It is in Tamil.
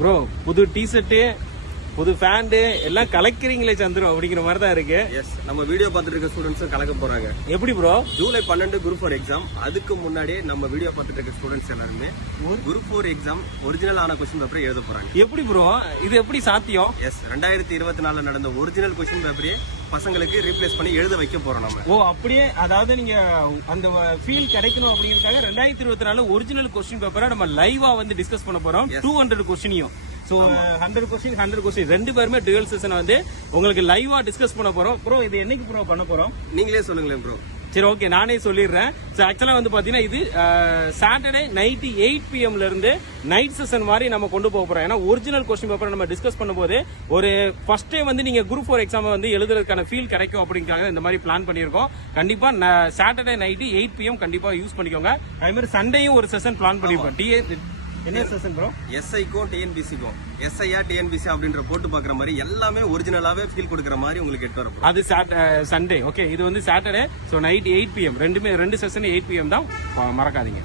ப்ரோ புது டி-ஷர்ட் புது பேண்ட் எல்லாம் கலக்கிறீங்களே சந்திரம் அப்படிங்கிற மாதிரி தான் இருக்கு. எஸ், நம்ம வீடியோ பார்த்துட்டு இருக்க ஸ்டூடெண்ட்ஸும் கலக்க போறாங்க. எப்படி ப்ரோ? July 12 group 4 exam. அதுக்கு முன்னாடியே நம்ம வீடியோ பார்த்துட்டு இருக்க ஸ்டூடெண்ட்ஸ் எல்லாருமே குரூப் 4 எக்ஸாம் ஒரிஜினல் ஆன கொஸ்டின் பேப்பர் எழுத போறாங்க. எப்படி ப்ரோ இது எப்படி சாத்தியம்? எஸ், 2024 நடந்த ஒரிஜினல் கொஸ்டின் பேப்பரே பசங்களுக்கு ரீப்ளேஸ் பண்ணி எழுத வைக்க போறோம் நம்ம. ஓ அப்படியே, அதாவது நீங்க அந்த ஃபீல் கிடைக்கணும் அப்படிங்கிறதுக்காக 2024 ஒரிஜினல் கொஸ்டின் பேப்பரை நம்ம லைவா வந்து டிஸ்கஸ் பண்ண போறோம். 200 கொஸ்டினையும். சோ 100 கொஸ்டின் ரெண்டு பேருமே டுவெல் செஷன் வந்து உங்களுக்கு லைவா டிஸ்கஸ் பண்ண போறோம். ப்ரோ இது என்னைக்கு ப்ரோ பண்ண போறோம்? நீங்களே சொல்லுங்களேன் ப்ரோ. சரி ஓகே, நானே சொல்லிடுறேன். ஆக்சுவலா வந்து பாத்தீங்கன்னா இது சாட்டர்டே நைட் 8 PM இருந்து நைட் செஷன் மாதிரி நம்ம கொண்டு போக போறோம். ஏன்னா ஒரிஜினல் கொஸ்டின் பேப்பர் நம்ம டிஸ்கஸ் பண்ணும்போது ஒரு ஃபர்ஸ்ட் டே வந்து நீங்க குரூப் 4 எக்ஸாம் வந்து எழுதுறதுக்கான ஃபீல் கிடைக்கும் அப்படிங்கிறத இந்த மாதிரி பிளான் பண்ணிருக்கோம். கண்டிப்பா சாட்டர்டே நைட் 8 PM கண்டிப்பா யூஸ் பண்ணிக்கோங்க. அதே மாதிரி சண்டேயும் ஒரு செஷன் பிளான் பண்ணிருக்கோம். என்ன செஷன் ப்ரோ? எஸ்ஐக்கும் டிஎன்பிசிக்கும் எஸ்ஐயா டிஎன்பிசி அப்படின்ற போட்டு பாக்குற மாதிரி எல்லாமே ஒரிஜினலாவே ஃபீல் கொடுக்குற மாதிரி உங்களுக்கு எட்டு வரும். அது சண்டே. ஓகே, இது வந்து சாட்டர்டே. சோ நைட் 8 PM ரெண்டு செஷன் 8 PM தான், மறக்காதீங்க.